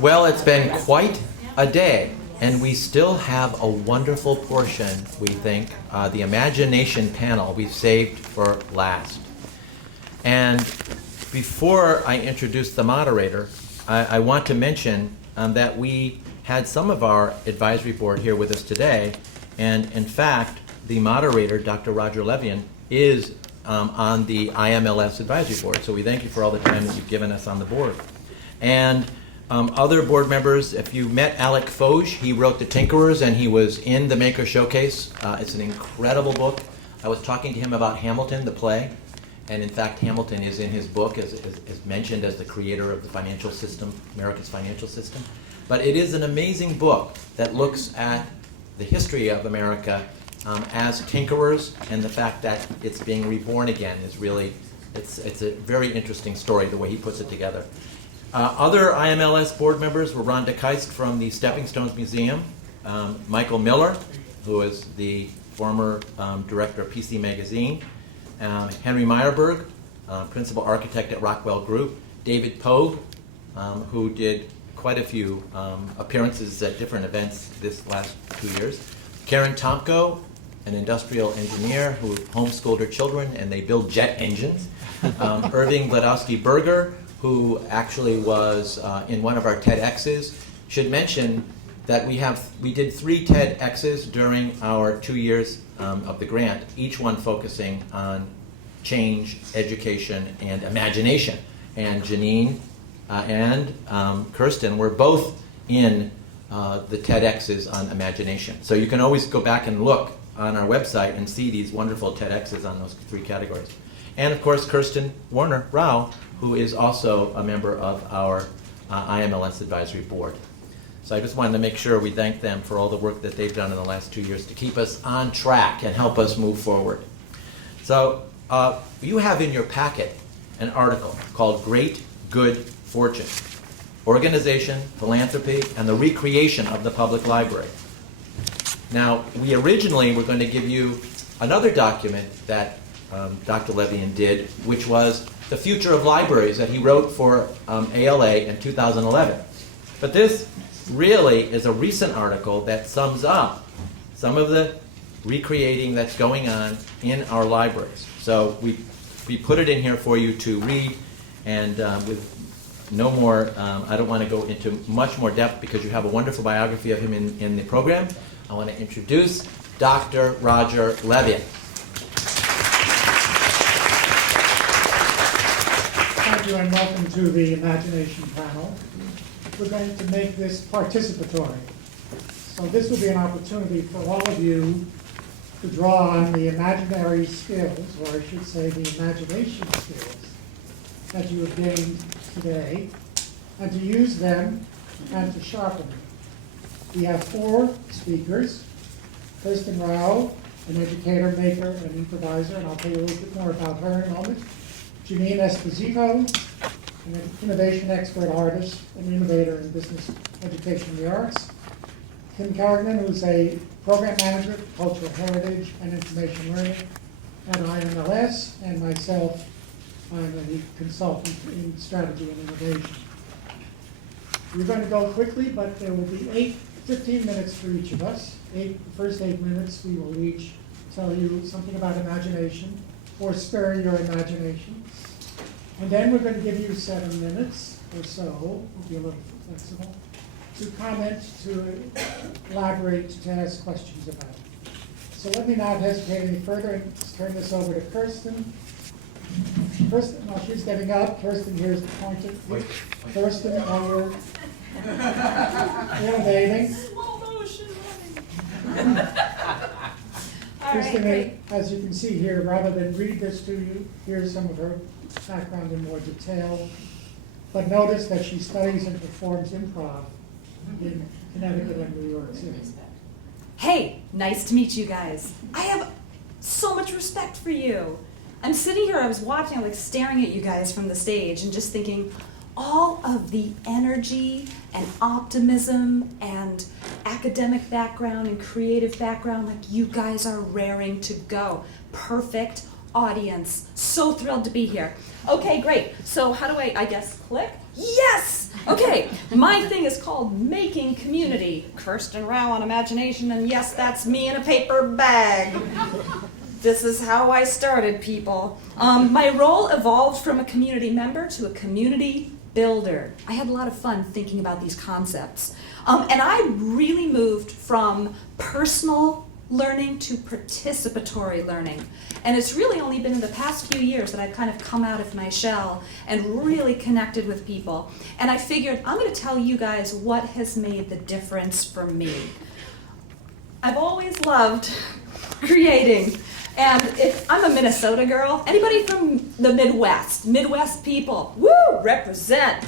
Well, it's been quite a day, and we still have a wonderful portion, we think, the Imagination panel we've saved for last. And before I introduce the moderator, I want to mention that we had some of our advisory board here with us today, and in fact, the moderator, Dr. Roger Levien, is on the IMLS advisory board. So we thank you for all the time that you've given us on the board. And other board members, if you met Alec Foge, he wrote The Tinkerers and he was in the Maker Showcase. It's an incredible book. I was talking to him about Hamilton, the play, and in fact Hamilton is in his book as mentioned as the creator of the financial system, America's financial system. But it is an amazing book that looks at the history of America as tinkerers, and the fact that it's being reborn again is really, it's a very interesting story, the way he puts it together. Other IMLS board members were Rhonda Keist from the Stepping Stones Museum, Michael Miller, who is the former director of PC Magazine, Henry Meyerberg, principal architect at Rockwell Group, David Pogue, who did quite a few appearances at different events this last 2 years, Karen Tomko, an industrial engineer who homeschooled her children and they build jet engines, Irving Gladowski-Berger, who actually was in one of our TEDx's. Should mention that we did 3 TEDx's during our 2 years of the grant, each one focusing on change, education, and imagination. And Jeanine and Kerstin were both in the TEDx's on imagination. So you can always go back and look on our website and see these wonderful TEDx's on those 3 categories. And of course, Kerstin Warner Rao, who is also a member of our IMLS advisory board. So I just wanted to make sure we thank them for all the work that they've done in the last 2 years to keep us on track and help us move forward. So you have in your packet an article called Great Good Fortune: Organization, Philanthropy, and the Recreation of the Public Library. Now, we originally were going to give you another document that Dr. Levien did, which was The Future of Libraries that he wrote for ALA in 2011. But this really is a recent article that sums up some of the recreating that's going on in our libraries. So we put it in here for you to read, and with no more, I don't want to go into much more depth because you have a wonderful biography of him in the program. I want to introduce Dr. Roger Levien. Thank you and welcome to the Imagination panel. We're going to make this participatory. So this will be an opportunity for all of you to draw on the imaginary skills, or I should say the imagination skills, that you have gained today, and to use them and to sharpen them. We have 4 speakers: Kerstin Rao, an educator, maker, and improviser, and I'll tell you a little bit more about her in a moment. Jeanine Esposito, an innovation expert artist, an innovator in business education and the arts. Kim Carrigan, who's a program manager for cultural heritage and information learning at IMLS, and myself, I'm a consultant in strategy and innovation. We're going to go quickly, but there will be 15 minutes for each of us. The first 8 minutes, we will each tell you something about imagination or spur your imagination. And then we're going to give you 7 minutes or so, we'll be a little flexible, to comment, to elaborate, to ask questions about it. So let me not hesitate any further and turn this over to Kerstin. Kerstin, while she's getting up, Kerstin, here's the pointer. Kerstin, while you're innovating. Slow motion running. Kerstin, as you can see here, rather than read this to you, here's some of her background in more detail. But notice that she studies and performs improv in Connecticut and New York City. Hey, nice to meet you guys. I have so much respect for you. I'm sitting here, I was watching, like staring at you guys from the stage and just thinking, all of the energy and optimism and academic background and creative background, like you guys are raring to go. Perfect audience. So thrilled to be here. Okay, great. So how do I guess, click? Yes! Okay, my thing is called Making Community. Kerstin Rao on imagination, and yes, that's me in a paper bag. This is how I started, people. My role evolved from a community member to a community builder. I had a lot of fun thinking about these concepts. And I really moved from personal learning to participatory learning. And it's really only been in the past few years that I've kind of come out of my shell and really connected with people. And I figured I'm going to tell you guys what has made the difference for me. I've always loved creating. And I'm a Minnesota girl. Anybody from the Midwest? Midwest people. Woo! Represent.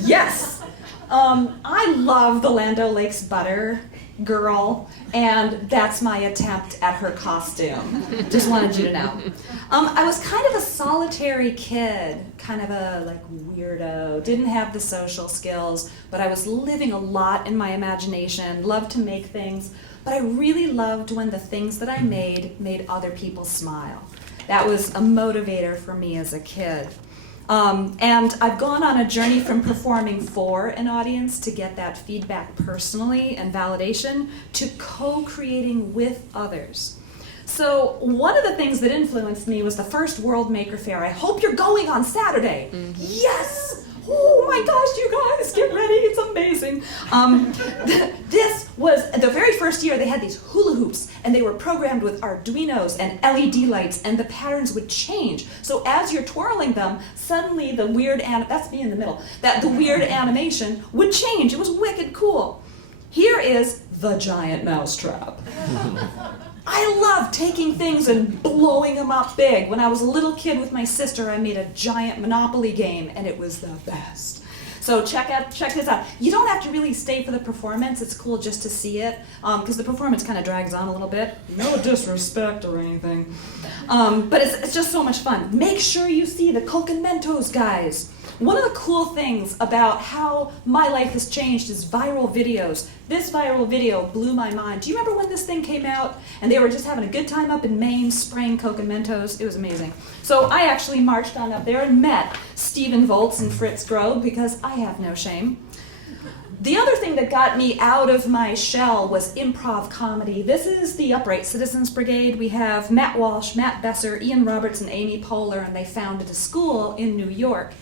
Yes. I love the Land O'Lakes butter girl, and that's my attempt at her costume. Just wanted you to know. I was kind of a solitary kid, kind of a weirdo, didn't have the social skills, but I was living a lot in my imagination, loved to make things, but I really loved when the things that I made other people smile. That was a motivator for me as a kid. And I've gone on a journey from performing for an audience to get that feedback personally and validation to co-creating with others. So one of the things that influenced me was the first World Maker Faire. I hope you're going on Saturday. Mm-hmm. Yes! Oh my gosh, you guys, get ready, it's amazing. This was the very first year they had these hula hoops, and they were programmed with Arduinos and LED lights, and the patterns would change. So as you're twirling them, suddenly the weird, that's me in the middle, the weird animation would change. It was wicked cool. Here is the giant mousetrap. I love taking things and blowing them up big. When I was a little kid with my sister, I made a giant Monopoly game, and it was the best. So check this out. You don't have to really stay for the performance. It's cool just to see it, because the performance kind of drags on a little bit. No disrespect or anything. But it's just so much fun. Make sure you see the Culminmentos, guys. One of the cool things about how my life has changed is viral videos. This viral video blew my mind. Do you remember when this thing came out and they were just having a good time up in Maine spraying Coke and Mentos? It was amazing. So I actually marched on up there and met Stephen Voltz and Fritz Grobe because I have no shame. The other thing that got me out of my shell was improv comedy. This is the Upright Citizens Brigade. We have Matt Walsh, Matt Besser, Ian Roberts, and Amy Poehler, and they founded a school in New York.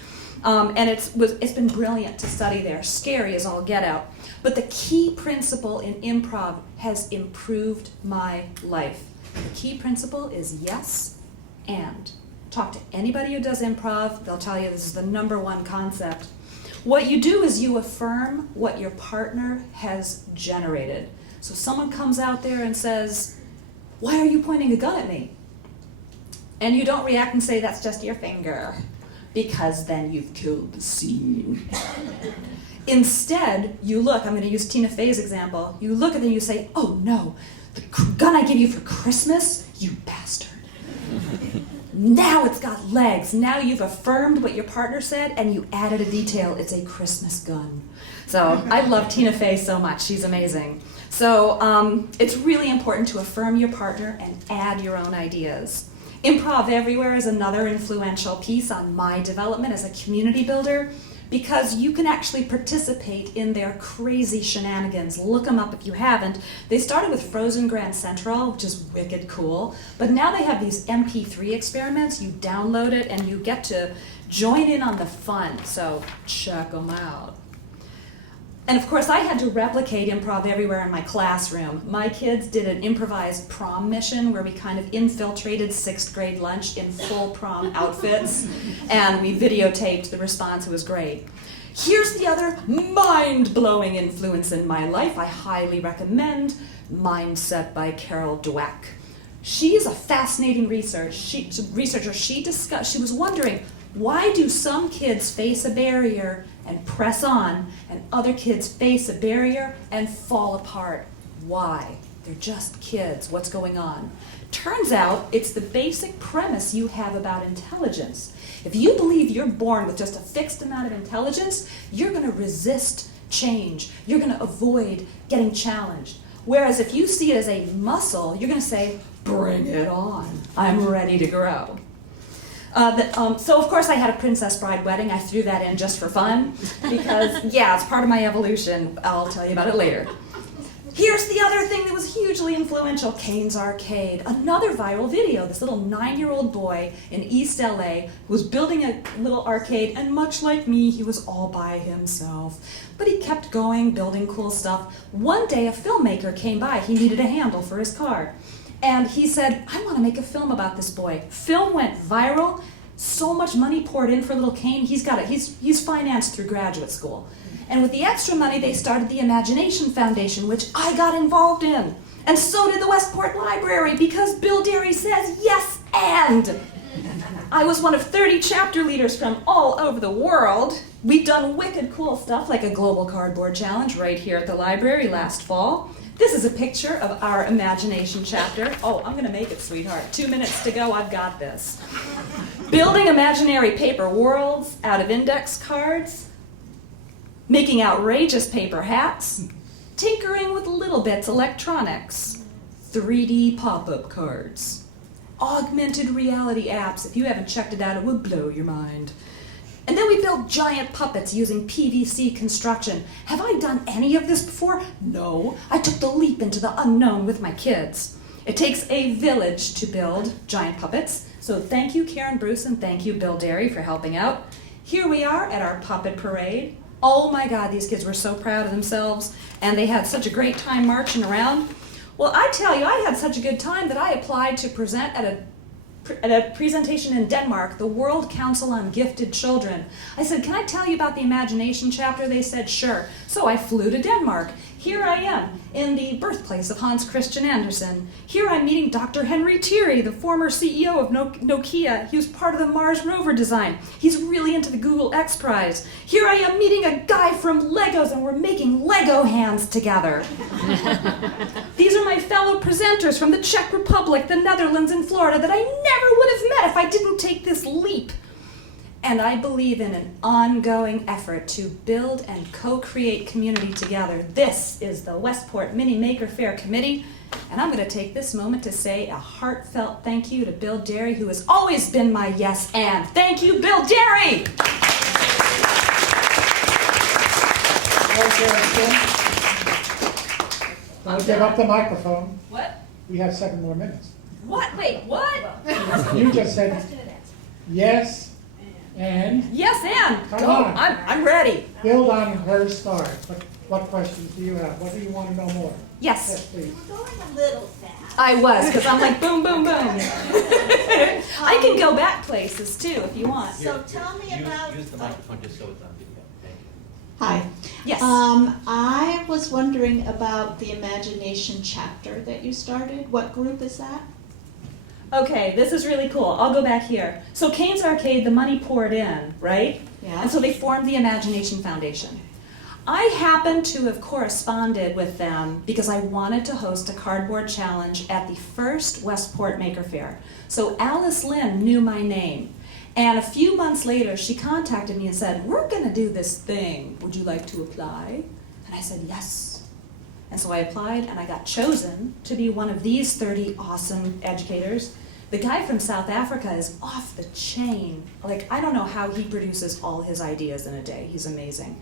And it's been brilliant to study there, scary as all get out. But the key principle in improv has improved my life. The key principle is yes and. Talk to anybody who does improv, they'll tell you this is the #1 concept. What you do is you affirm what your partner has generated. So someone comes out there and says, "Why are you pointing a gun at me?" And you don't react and say, "That's just your finger," because then you've killed the scene. Instead, you look, I'm going to use Tina Fey's example, you look at them and you say, "Oh no, the gun I gave you for Christmas, you bastard." Now it's got legs. Now you've affirmed what your partner said and you added a detail. It's a Christmas gun. So I love Tina Fey so much. She's amazing. So it's really important to affirm your partner and add your own ideas. Improv Everywhere is another influential piece on my development as a community builder because you can actually participate in their crazy shenanigans. Look them up if you haven't. They started with Frozen Grand Central, which is wicked cool, but now they have these MP3 experiments. You download it and you get to join in on the fun, so check them out. And of course, I had to replicate Improv Everywhere in my classroom. My kids did an improvised prom mission where we kind of infiltrated 6th grade lunch in full prom outfits, and we videotaped the response. It was great. Here's the other mind-blowing influence in my life. I highly recommend Mindset by Carol Dweck. She is a fascinating researcher. She was wondering, why do some kids face a barrier and press on, and other kids face a barrier and fall apart? Why? They're just kids. What's going on? Turns out it's the basic premise you have about intelligence. If you believe you're born with just a fixed amount of intelligence, you're going to resist change. You're going to avoid getting challenged. Whereas if you see it as a muscle, you're going to say, "Bring it on. I'm ready to grow." So of course I had a Princess Bride wedding. I threw that in just for fun because, yeah, it's part of my evolution. I'll tell you about it later. Here's the other thing that was hugely influential, Kane's Arcade. Another viral video, this little 9-year-old boy in East LA was building a little arcade, and much like me, he was all by himself. But he kept going, building cool stuff. One day a filmmaker came by, he needed a handle for his car. And he said, I want to make a film about this boy. Film went viral, so much money poured in for little Kane, he's financed through graduate school. And with the extra money, they started the Imagination Foundation, which I got involved in. And so did the Westport Library, because Bill Derry says yes and. I was one of 30 chapter leaders from all over the world. We've done wicked cool stuff like a global cardboard challenge right here at the library last fall. This is a picture of our Imagination chapter. Oh, I'm gonna make it, sweetheart. 2 minutes to go, I've got this. Building imaginary paper worlds out of index cards, making outrageous paper hats, tinkering with little bits electronics, 3D pop-up cards, augmented reality apps. If you haven't checked it out, it will blow your mind. And then we built giant puppets using PVC construction. Have I done any of this before? No. I took the leap into the unknown with my kids. It takes a village to build giant puppets. So thank you, Karen Bruce, and thank you, Bill Derry, for helping out. Here we are at our puppet parade. Oh my God, these kids were so proud of themselves, and they had such a great time marching around. Well, I tell you, I had such a good time that I applied to present at a presentation in Denmark, the World Council on Gifted Children. I said, can I tell you about the Imagination chapter? They said, sure. So I flew to Denmark. Here I am in the birthplace of Hans Christian Andersen. Here I'm meeting Dr. Henry Thierry, the former CEO of Nokia. He was part of the Mars rover design. He's really into the Google X Prize. Here I am meeting a guy from Legos, and we're making Lego hands together. These are my fellow presenters from the Czech Republic, the Netherlands, and Florida that I never would have met if I didn't take this leap. And I believe in an ongoing effort to build and co-create community together. This is the Westport Mini Maker Faire Committee, and I'm going to take this moment to say a heartfelt thank you to Bill Derry, who has always been my yes and. Thank you, Bill Derry! Don't give up the microphone. What? We have 7 more minutes. What? Wait, what? You just said yes and. Yes and. Come Go. on. I'm ready. Build on her start. What questions do you have? What do you want to know more? Yes. Yes, please. We're going a little fast. I was, because I'm like boom, boom, boom. I can go back places too if you want. So tell me about. Use the microphone just so it's on video. Thank you. Hi. Yes. I was wondering about the Imagination chapter that you started. What group is that? Okay, this is really cool. I'll go back here. So Kane's Arcade, the money poured in, right? Yeah. And so they formed the Imagination Foundation. I happened to have corresponded with them because I wanted to host a cardboard challenge at the first Westport Maker Faire. So Alice Lynn knew my name. And a few months later, she contacted me and said, we're going to do this thing. Would you like to apply? And I said, yes. And so I applied, and I got chosen to be one of these 30 awesome educators. The guy from South Africa is off the chain. Like, I don't know how he produces all his ideas in a day. He's amazing.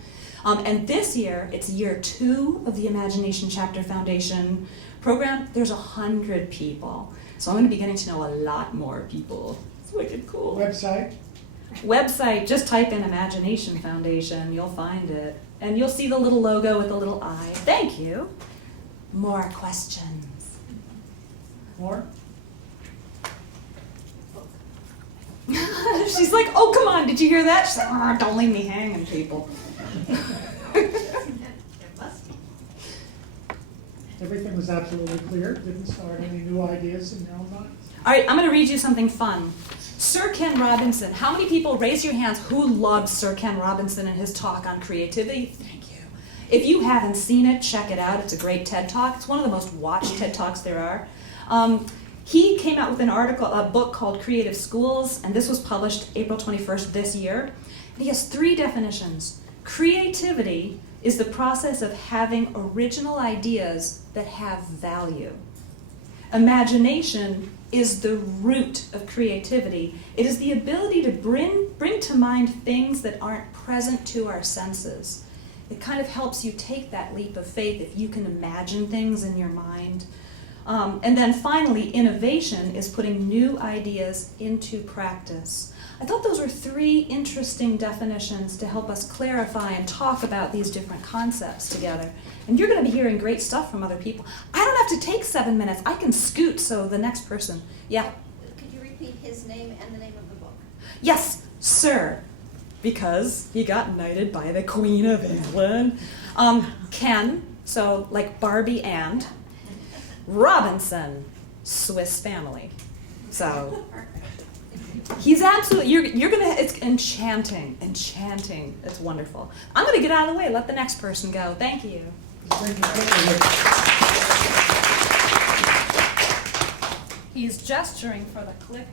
And this year, it's year 2 of the Imagination Chapter Foundation program. There's 100 people. So I'm going to be getting to know a lot more people. It's wicked cool. Website, just type in Imagination Foundation. You'll find it. And you'll see the little logo with the little eye. Thank you. More questions? More? She's like, oh, come on, did you hear that? She's like, oh, don't leave me hanging, people. Everything was absolutely clear. Didn't start any new ideas in your own minds. All right, I'm going to read you something fun. Sir Ken Robinson. How many people, raise your hands, who loved Sir Ken Robinson and his talk on creativity? Thank you. If you haven't seen it, check it out. It's a great TED Talk. It's one of the most watched TED Talks there are. He came out with a book called Creative Schools, and this was published April 21st this year. And he has 3 definitions. Creativity is the process of having original ideas that have value. Imagination is the root of creativity. It is the ability to bring to mind things that aren't present to our senses. It kind of helps you take that leap of faith if you can imagine things in your mind. And then finally, innovation is putting new ideas into practice. I thought those were 3 interesting definitions to help us clarify and talk about these different concepts together. And you're going to be hearing great stuff from other people. I don't have to take 7 minutes. I can scoot so the next person. Yeah? Could you repeat his name and the name of the book? Yes, sir. Because he got knighted by the Queen of England. Ken, so like Barbie and Robinson, Swiss family. So he's absolutely, you're gonna, it's enchanting. It's wonderful. I'm gonna get out of the way, let the next person go. Thank you. He's gesturing for the clickers.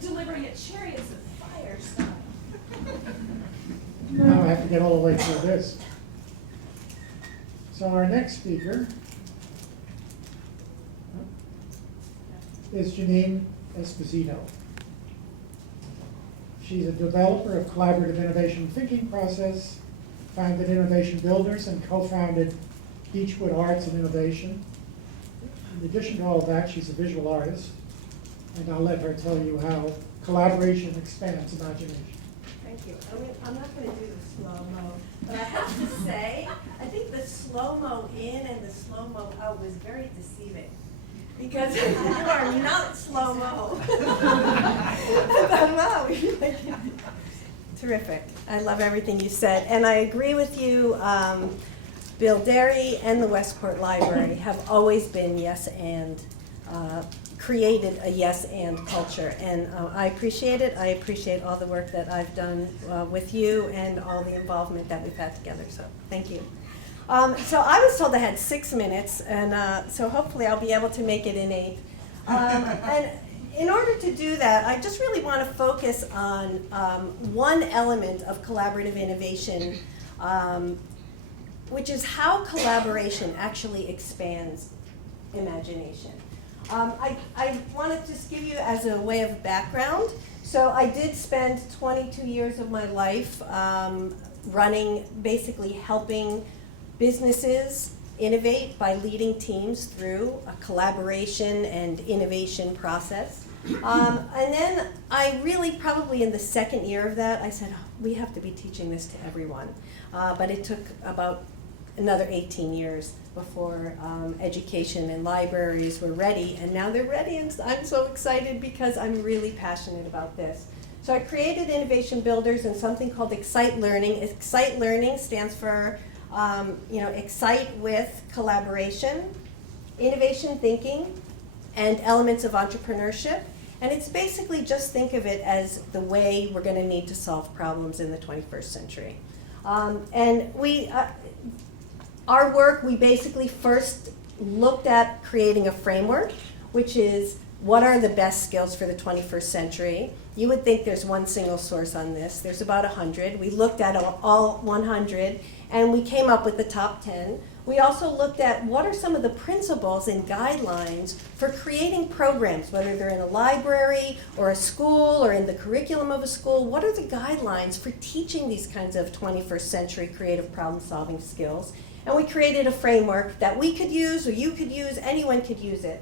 Delivering a chariots of fire style. Now I have to get all the way through this. So our next speaker is Jeanine Esposito. She's a developer of collaborative innovation thinking process, founded Innovation Builders, and co-founded Beechwood Arts and Innovation. In addition to all of that, she's a visual artist, and I'll let her tell you how collaboration expands imagination. Thank you. I'm not going to do the slow-mo, but I have to say, I think the slow-mo in and the slow-mo out was very deceiving. Because you are not slow-mo. Wow. Terrific. I love everything you said. And I agree with you. Bill Derry and the Westport Library have always been yes and, created a yes and culture. And I appreciate it. I appreciate all the work that I've done with you and all the involvement that we've had together. So thank you. So I was told I had 6 minutes, and so hopefully I'll be able to make it in 8. And in order to do that, I just really want to focus on one element of collaborative innovation, which is how collaboration actually expands imagination. I want to just give you as a way of background. So I did spend 22 years of my life running, basically helping businesses innovate by leading teams through a collaboration and innovation process. And then I really, probably in the second year of that, I said, oh, we have to be teaching this to everyone. But it took about another 18 years before education and libraries were ready, and now they're ready, and I'm so excited because I'm really passionate about this. So I created Innovation Builders and something called Excite Learning. Excite Learning stands for excite with collaboration, innovation thinking, and elements of entrepreneurship. And it's basically, just think of it as the way we're going to need to solve problems in the 21st century. And our work, we basically first looked at creating a framework, which is what are the best skills for the 21st century. You would think there's one single source on this. There's about 100. We looked at all 100, and we came up with the top 10. We also looked at what are some of the principles and guidelines for creating programs, whether they're in a library or a school or in the curriculum of a school. What are the guidelines for teaching these kinds of 21st century creative problem-solving skills? And we created a framework that we could use, or you could use, anyone could use it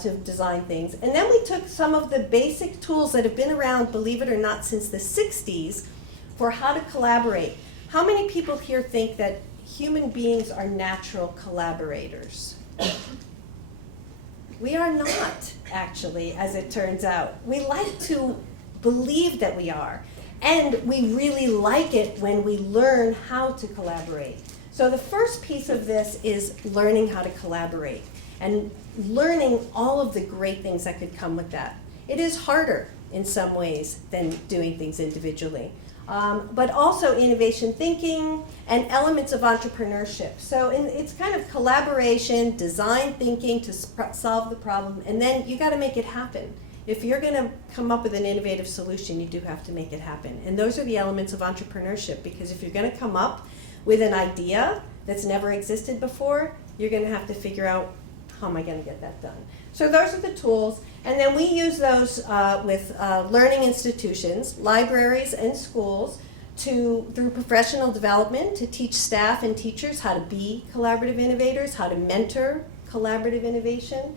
to design things. And then we took some of the basic tools that have been around, believe it or not, since the 60s for how to collaborate. How many people here think that human beings are natural collaborators? We are not, actually, as it turns out. We like to believe that we are. And we really like it when we learn how to collaborate. So the first piece of this is learning how to collaborate and learning all of the great things that could come with that. It is harder in some ways than doing things individually. But also innovation thinking and elements of entrepreneurship. So it's kind of collaboration, design thinking to solve the problem, and then you got to make it happen. If you're going to come up with an innovative solution, you do have to make it happen. And those are the elements of entrepreneurship, because if you're going to come up with an idea that's never existed before, you're going to have to figure out, how am I going to get that done? So those are the tools, and then we use those with learning institutions, libraries, and schools through professional development to teach staff and teachers how to be collaborative innovators, how to mentor collaborative innovation.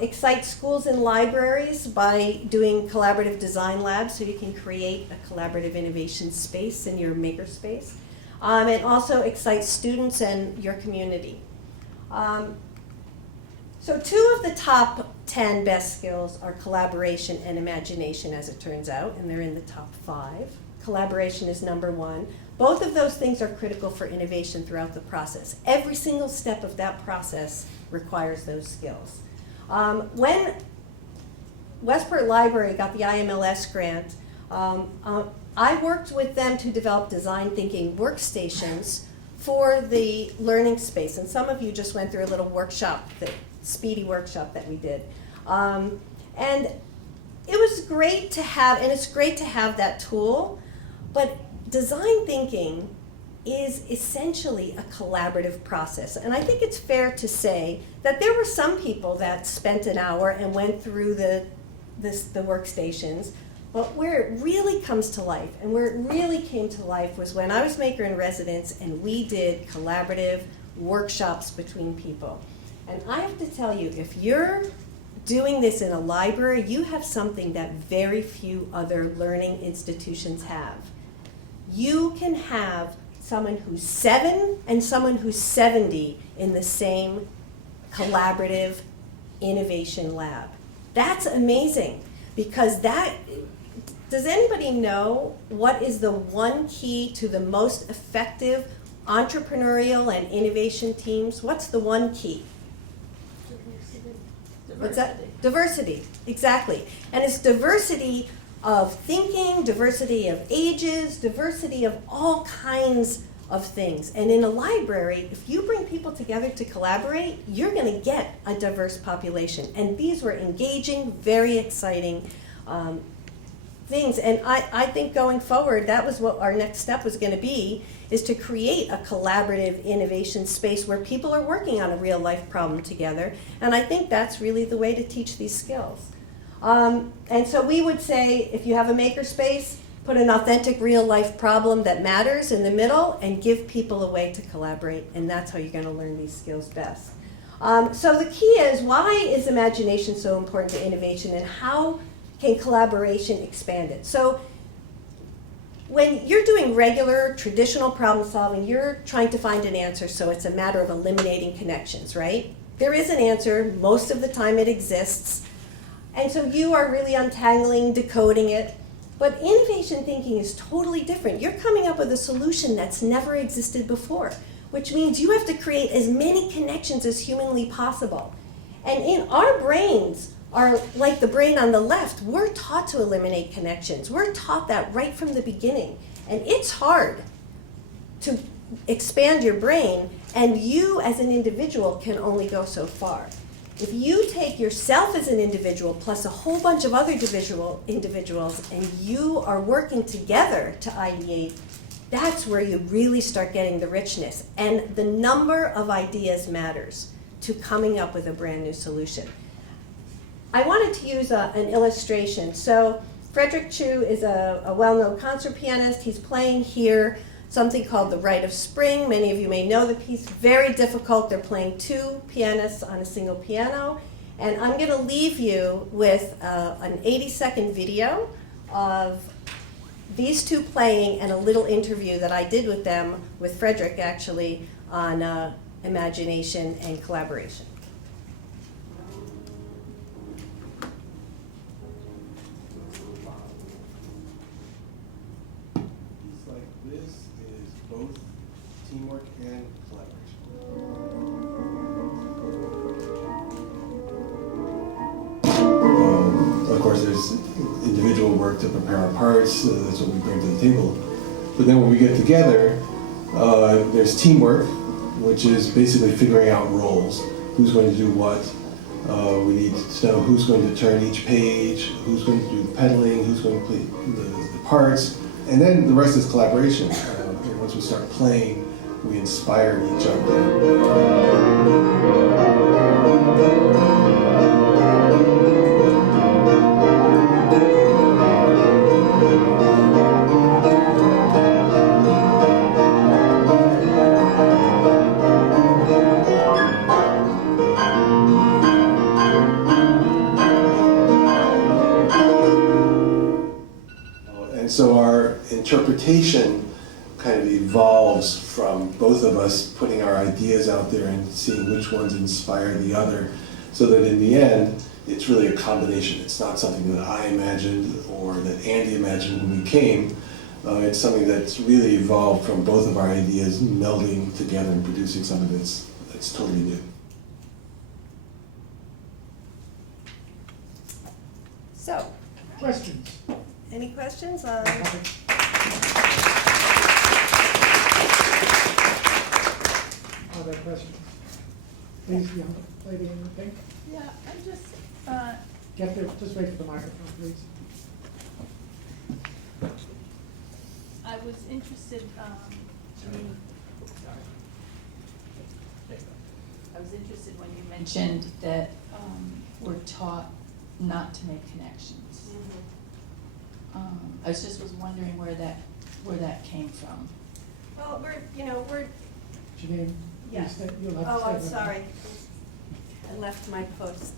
Excite schools and libraries by doing collaborative design labs so you can create a collaborative innovation space in your MakerSpace. And also excite students and your community. So 2 of the top 10 best skills are collaboration and imagination, as it turns out, and they're in the top 5. Collaboration is number 1. Both of those things are critical for innovation throughout the process. Every single step of that process requires those skills. When Westport Library got the IMLS grant, I worked with them to develop design thinking workstations for the learning space. And some of you just went through a little workshop, the speedy workshop that we did. And it was great to have, and it's great to have that tool, but design thinking is essentially a collaborative process. And I think it's fair to say that there were some people that spent an hour and went through the workstations, but where it really comes to life, and where it really came to life was when I was Maker in Residence and we did collaborative workshops between people. And I have to tell you, if you're doing this in a library, you have something that very few other learning institutions have. You can have someone who's 7 and someone who's 70 in the same collaborative innovation lab. That's amazing, because does anybody know what is the one key to the most effective entrepreneurial and innovation teams? What's the one key? What's that? Diversity, exactly. And it's diversity of thinking, diversity of ages, diversity of all kinds of things. And in a library, if you bring people together to collaborate, you're going to get a diverse population. And these were engaging, very exciting things. And I think going forward, that was what our next step was going to be, is to create a collaborative innovation space where people are working on a real life problem together. And I think that's really the way to teach these skills. And so we would say, if you have a makerspace, put an authentic real life problem that matters in the middle and give people a way to collaborate, and that's how you're going to learn these skills best. So the key is, why is imagination so important to innovation, and how can collaboration expand it? So when you're doing regular, traditional problem solving, you're trying to find an answer, so it's a matter of eliminating connections, right? There is an answer. Most of the time it exists. And so you are really untangling, decoding it. But innovation thinking is totally different. You're coming up with a solution that's never existed before, which means you have to create as many connections as humanly possible. And in our brains, are like the brain on the left, we're taught to eliminate connections. We're taught that right from the beginning. And it's hard to expand your brain, and you as an individual can only go so far. If you take yourself as an individual plus a whole bunch of other individuals and you are working together to ideate, that's where you really start getting the richness. And the number of ideas matters to coming up with a brand new solution. I wanted to use an illustration. So Frederick Chu is a well-known concert pianist. He's playing here something called The Rite of Spring. Many of you may know the piece. Very difficult. They're playing 2 pianists on a single piano. And I'm going to leave you with an 80-second video of these 2 playing and a little interview that I did with them, with Frederick actually, on imagination and collaboration. Teamwork and collaboration. Of course, there's individual work to prepare our parts. That's what we bring to the table. But then when we get together, there's teamwork, which is basically figuring out roles. Who's going to do what? We need to know who's going to turn each page, who's going to do the pedaling, who's going to play the parts. And then the rest is collaboration. Once we start playing, we inspire each other. And so our interpretation kind of evolves from both of us putting our ideas out there and seeing which ones inspire the other, so that in the end, it's really a combination. It's not something that I imagined or that Andy imagined when we came. It's something that's really evolved from both of our ideas melding together and producing something that's totally new. So, Questions? any questions on? Other questions? Please, young lady in the pink. Yeah, I'm just, Get there, just wait for the microphone, please. I was interested, Jeanine, I was interested when you mentioned that we're taught not to make connections. I just was wondering where that came from. Well, we're Jeanine, Yeah. you'll have to Oh, stay I'm with me. sorry. I left my post.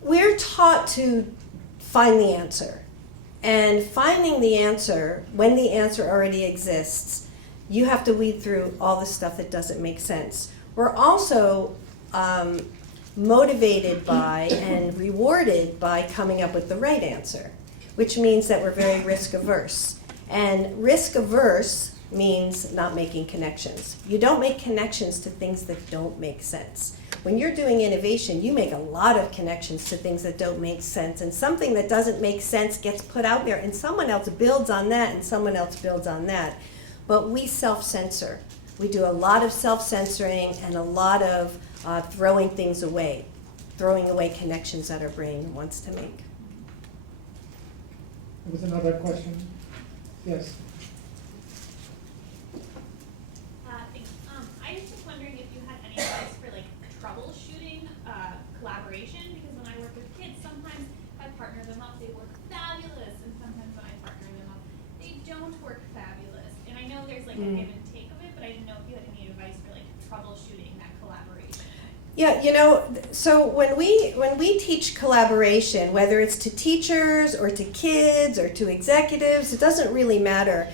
We're taught to find the answer. And finding the answer, when the answer already exists, you have to weed through all the stuff that doesn't make sense. We're also motivated by and rewarded by coming up with the right answer, which means that we're very risk averse. And risk averse means not making connections. You don't make connections to things that don't make sense. When you're doing innovation, you make a lot of connections to things that don't make sense, and something that doesn't make sense gets put out there, and someone else builds on that, and someone else builds on that. But we self-censor. We do a lot of self-censoring and a lot of throwing things away, throwing away connections that our brain wants to make. There was another question? Yes. Thanks. I was just wondering if you had any advice for like troubleshooting collaboration, because when I work with kids, sometimes if I partner them up, they work fabulous, and sometimes when I partner them up, they don't work fabulous. And I know there's like a give and take of it, but I didn't know if you had any advice for like troubleshooting that collaboration. Yeah, so when we teach collaboration, whether it's to teachers or to kids or to executives, it doesn't really matter.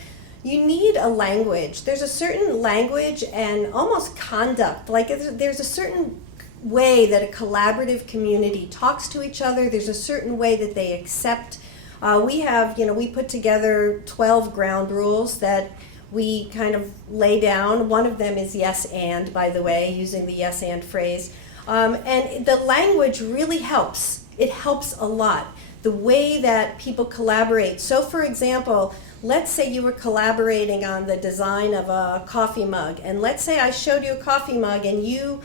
You need a language. There's a certain language and almost conduct. Like there's a certain way that a collaborative community talks to each other. There's a certain way that they accept. We put together 12 ground rules that we kind of lay down. One of them is yes and, by the way, using the yes and phrase. And the language really helps. It helps a lot. The way that people collaborate. So for example, let's say you were collaborating on the design of a coffee mug, and let's say I showed you a coffee mug and you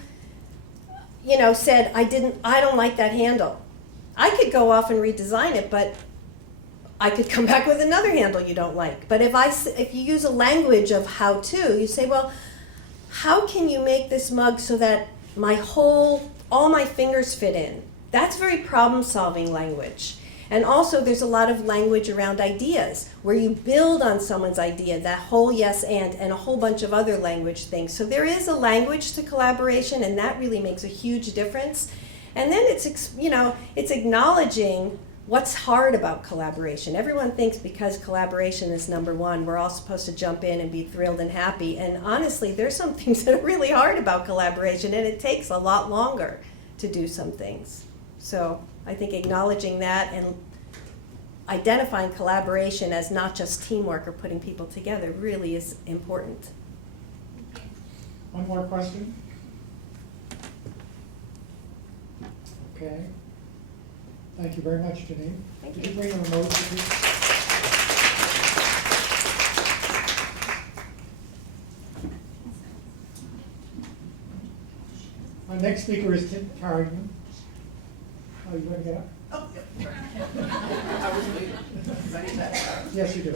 said, I don't like that handle. I could go off and redesign it, but I could come back with another handle you don't like. But if you use a language of how to, you say, well, how can you make this mug so that all my fingers fit in? That's very problem-solving language. And also there's a lot of language around ideas, where you build on someone's idea, that whole yes and a whole bunch of other language things. So there is a language to collaboration, and that really makes a huge difference. And then it's acknowledging what's hard about collaboration. Everyone thinks because collaboration is number one, we're all supposed to jump in and be thrilled and happy. And honestly, there's some things that are really hard about collaboration, and it takes a lot longer to do some things. So I think acknowledging that and identifying collaboration as not just teamwork or putting people together really is important. One more question? Okay. Thank you very much, Jeanine. Thank Did you. you bring a remote with you? Our next speaker is Carrigan. Oh, you want to get up? Oh, yep. I was waiting. Ready to. Yes, you do.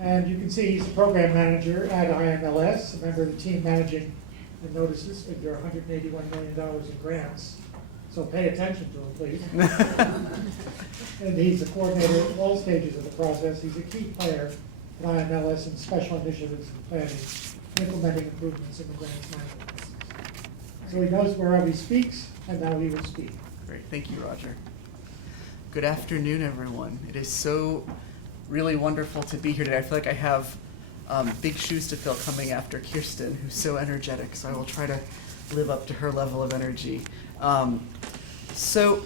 And you can see he's the program manager at IMLS, a member of the team managing the notices figure $181 million in grants. So pay attention to him, please. And he's the coordinator at all stages of the process. He's a key player at IMLS in special initiatives and planning, implementing improvements in the grants management process. So he knows wherever he speaks, and now he will speak. Great, thank you, Roger. Good afternoon, everyone. It is so really wonderful to be here today. I feel like I have big shoes to fill coming after Kerstin, who's so energetic, so I will try to live up to her level of energy. So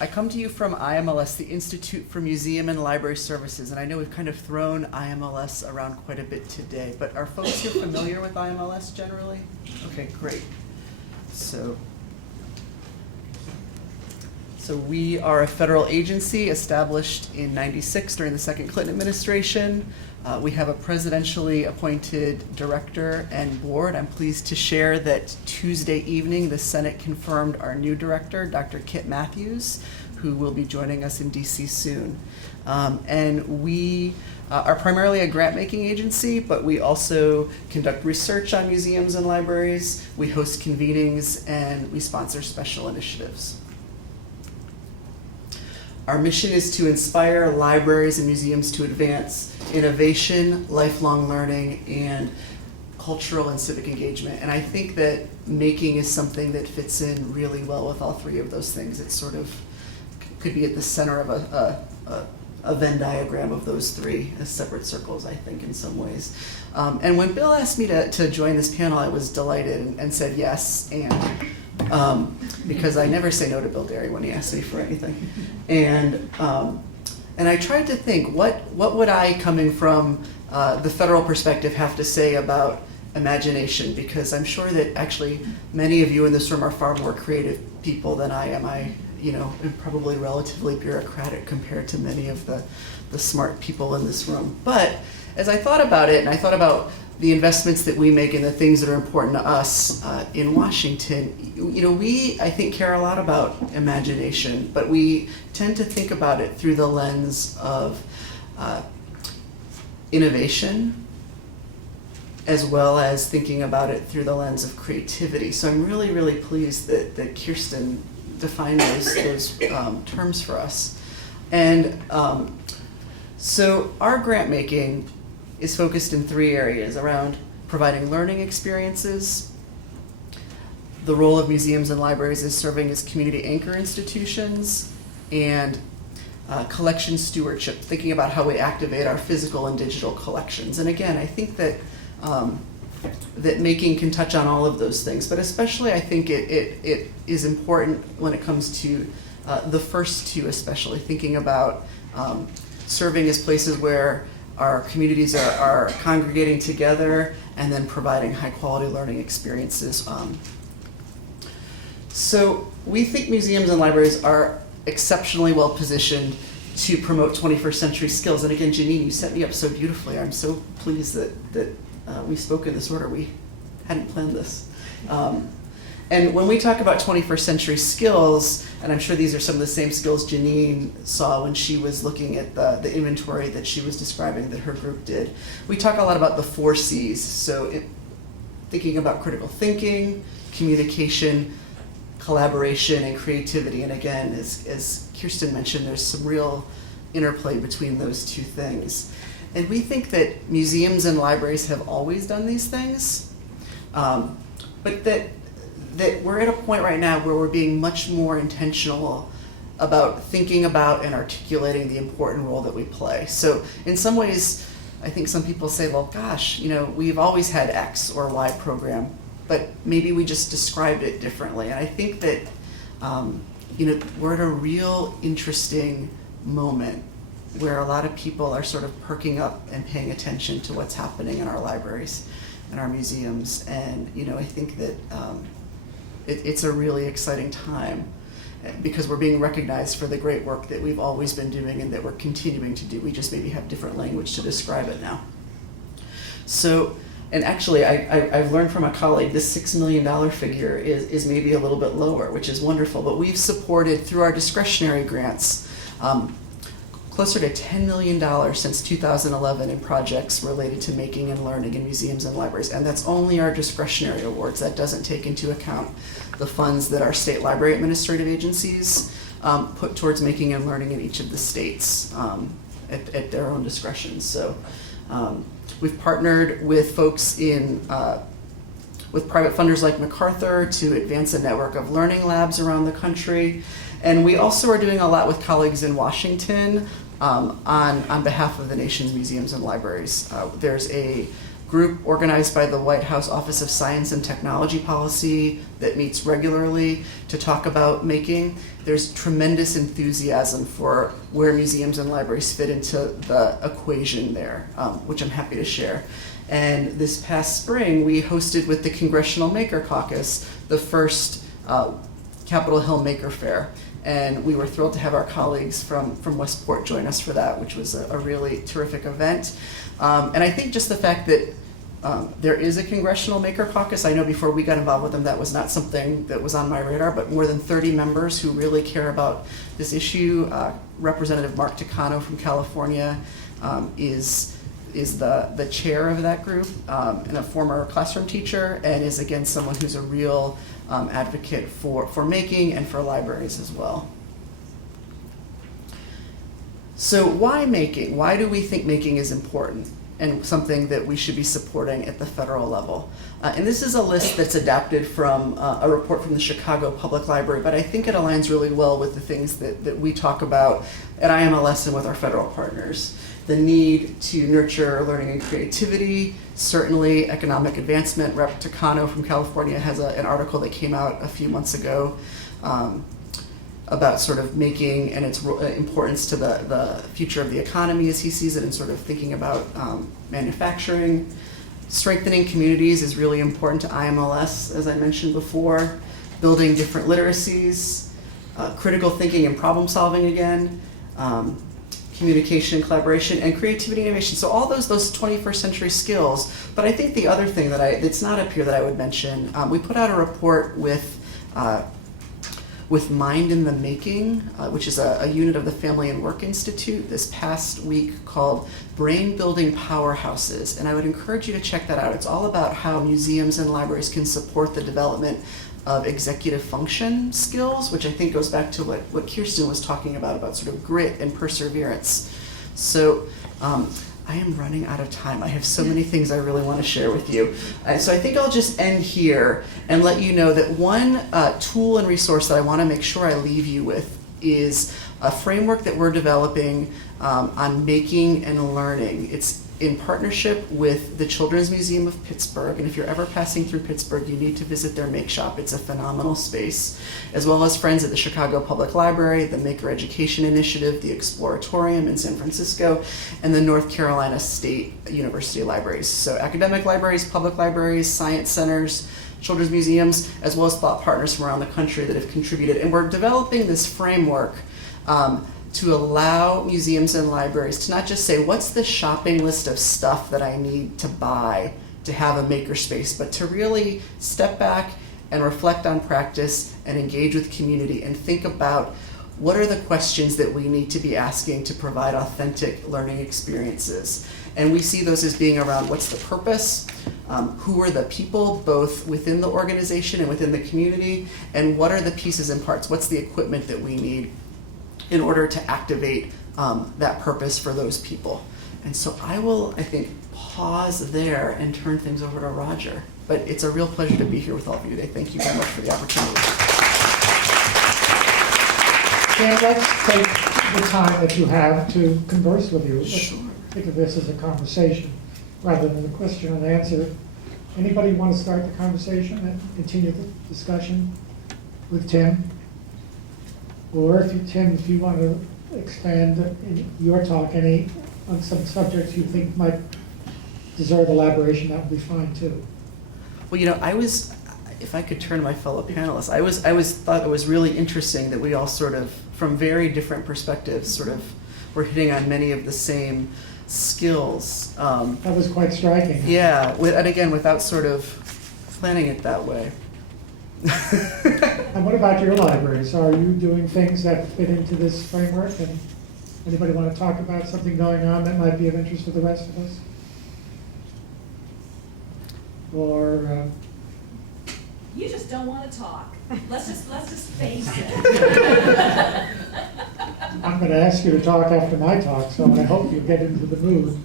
I come to you from IMLS, the Institute for Museum and Library Services, and I know we've kind of thrown IMLS around quite a bit today, but are folks here familiar with IMLS generally? Okay, great. So we are a federal agency established in '96 during the second Clinton administration. We have a presidentially appointed director and board. I'm pleased to share that Tuesday evening, the Senate confirmed our new director, Dr. Kit Matthews, who will be joining us in DC soon. And we are primarily a grant-making agency, but we also conduct research on museums and libraries. We host convenings, and we sponsor special initiatives. Our mission is to inspire libraries and museums to advance innovation, lifelong learning, and cultural and civic engagement. And I think that making is something that fits in really well with all three of those things. It sort of could be at the center of a Venn diagram of those three as separate circles, I think, in some ways. And when Bill asked me to join this panel, I was delighted and said yes, and because I never say no to Bill Derry when he asks me for anything. And I tried to think, what would I, coming from the federal perspective, have to say about imagination? Because I'm sure that actually many of you in this room are far more creative people than I am. I am probably relatively bureaucratic compared to many of the smart people in this room. But as I thought about it, and I thought about the investments that we make and the things that are important to us in Washington, we, I think, care a lot about imagination, but we tend to think about it through the lens of innovation, as well as thinking about it through the lens of creativity. So I'm really, really pleased that Kerstin defined those terms for us. And so our grant making is focused in three areas: around providing learning experiences, the role of museums and libraries is serving as community anchor institutions, and collection stewardship, thinking about how we activate our physical and digital collections. And again, I think that that making can touch on all of those things, but especially I think it is important when it comes to the first two, especially thinking about serving as places where our communities are congregating together and then providing high quality learning experiences. So we think museums and libraries are exceptionally well positioned to promote 21st century skills. And again, Jeanine, you set me up so beautifully. I'm so pleased that we spoke in this order. We hadn't planned this. And when we talk about 21st century skills, and I'm sure these are some of the same skills Jeanine saw when she was looking at the inventory that she was describing that her group did, we talk a lot about the 4 C's. So thinking about critical thinking, communication, collaboration, and creativity. And again, as Kerstin mentioned, there's some real interplay between those two things. And we think that museums and libraries have always done these things, but that we're at a point right now where we're being much more intentional about thinking about and articulating the important role that we play. So in some ways, I think some people say, well, gosh, we've always had X or Y program, but maybe we just described it differently. And I think that, we're at a real interesting moment where a lot of people are sort of perking up and paying attention to what's happening in our libraries and our museums. And, I think that it's a really exciting time because we're being recognized for the great work that we've always been doing and that we're continuing to do. We just maybe have different language to describe it now. So, and actually I've learned from a colleague this $6 million figure is maybe a little bit lower, which is wonderful, but we've supported through our discretionary grants closer to $10 million since 2011 in projects related to making and learning in museums and libraries. And that's only our discretionary awards. That doesn't take into account the funds that our state library administrative agencies put towards making and learning in each of the states at their own discretion. So we've partnered with folks with private funders like MacArthur to advance a network of learning labs around the country. And we also are doing a lot with colleagues in Washington on behalf of the nation's museums and libraries. There's a group organized by the White House Office of Science and Technology Policy that meets regularly to talk about making. There's tremendous enthusiasm for where museums and libraries fit into the equation there, which I'm happy to share. And this past spring, we hosted with the Congressional Maker Caucus the first Capitol Hill Maker Fair. And we were thrilled to have our colleagues from Westport join us for that, which was a really terrific event. And I think just the fact that there is a Congressional Maker Caucus, I know before we got involved with them, that was not something that was on my radar, but more than 30 members who really care about this issue. Representative Mark Takano from California is the chair of that group, and a former classroom teacher, and is again someone who's a real advocate for making and for libraries as well. So why making? Why do we think making is important and something that we should be supporting at the federal level? And this is a list that's adapted from a report from the Chicago Public Library, but I think it aligns really well with the things that we talk about at IMLS and with our federal partners. The need to nurture learning and creativity, certainly economic advancement. Rep. Takano from California has an article that came out a few months ago about sort of making and its importance to the future of the economy as he sees it, and sort of thinking about manufacturing. Strengthening communities is really important to IMLS, as I mentioned before. Building different literacies, critical thinking and problem solving again, communication, collaboration, and creativity and innovation. So all those 21st century skills. But I think the other thing that's not up here that I would mention, we put out a report with Mind in the Making, which is a unit of the Family and Work Institute this past week, called Brain Building Powerhouses. And I would encourage you to check that out. It's all about how museums and libraries can support the development of executive function skills, which I think goes back to what Kerstin was talking about sort of grit and perseverance. So I am running out of time. I have so many things I really want to share with you. So I think I'll just end here and let you know that one tool and resource that I want to make sure I leave you with is a framework that we're developing on making and learning. It's in partnership with the Children's Museum of Pittsburgh, and if you're ever passing through Pittsburgh, you need to visit their Make Shop. It's a phenomenal space, as well as friends at the Chicago Public Library, the Maker Education Initiative, the Exploratorium in San Francisco, and the North Carolina State University Libraries. So academic libraries, public libraries, science centers, children's museums, as well as thought partners from around the country that have contributed. And we're developing this framework to allow museums and libraries to not just say, what's the shopping list of stuff that I need to buy to have a makerspace, but to really step back and reflect on practice and engage with community and think about what are the questions that we need to be asking to provide authentic learning experiences. And we see those as being around what's the purpose, who are the people both within the organization and within the community, and what are the pieces and parts, what's the equipment that we need in order to activate that purpose for those people. And so I will, I think, pause there and turn things over to Roger. But it's a real pleasure to be here with all of you today. Thank you very much for the opportunity. Dan, let's take the time that you have to converse with you. Sure. Let's think of this as a conversation rather than a question and answer. Anybody want to start the conversation and continue the discussion with Tim? Or Tim, if you want to expand in your talk on some subjects you think might deserve elaboration, that would be fine too. Well, if I could turn to my fellow panelists, I thought it was really interesting that we all sort of, from very different perspectives, sort of were hitting on many of the same skills. That was quite striking. Yeah, and again, without sort of planning it that way. And what about your libraries? Are you doing things that fit into this framework? And Anybody want to talk about something going on that might be of interest to the rest of us? Or, You just don't want to talk. Let's just face it. I'm going to ask you to talk after my talk, so I hope you get into the mood.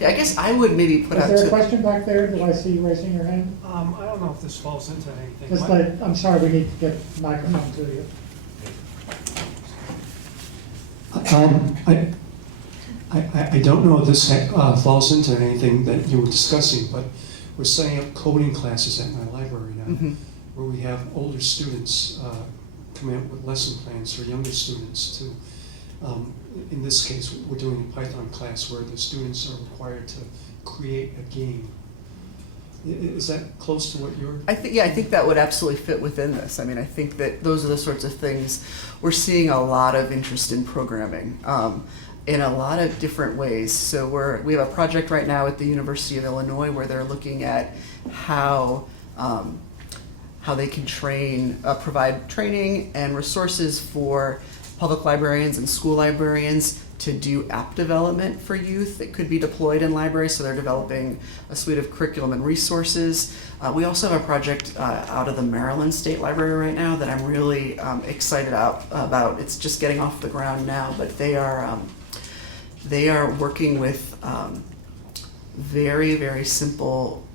Yeah, I guess I would maybe put out Is there a to, question back there? Did I see you raising your hand? I don't know if this falls into anything. Just like, I'm sorry, we need to get the microphone to you. I don't know if this falls into anything that you were discussing, but we're setting up coding classes at my library now, where we have older students come in with lesson plans for younger students to, in this case, we're doing a Python class where the students are required to create a game. Is that close to what you're? I think that would absolutely fit within this. I mean, I think that those are the sorts of things we're seeing a lot of interest in programming in a lot of different ways. So we have a project right now at the University of Illinois where they're looking at how they can provide training and resources for public librarians and school librarians to do app development for youth that could be deployed in libraries. So they're developing a suite of curriculum and resources. We also have a project out of the Maryland State Library right now that I'm really excited about. It's just getting off the ground now, but they are working with very, very simple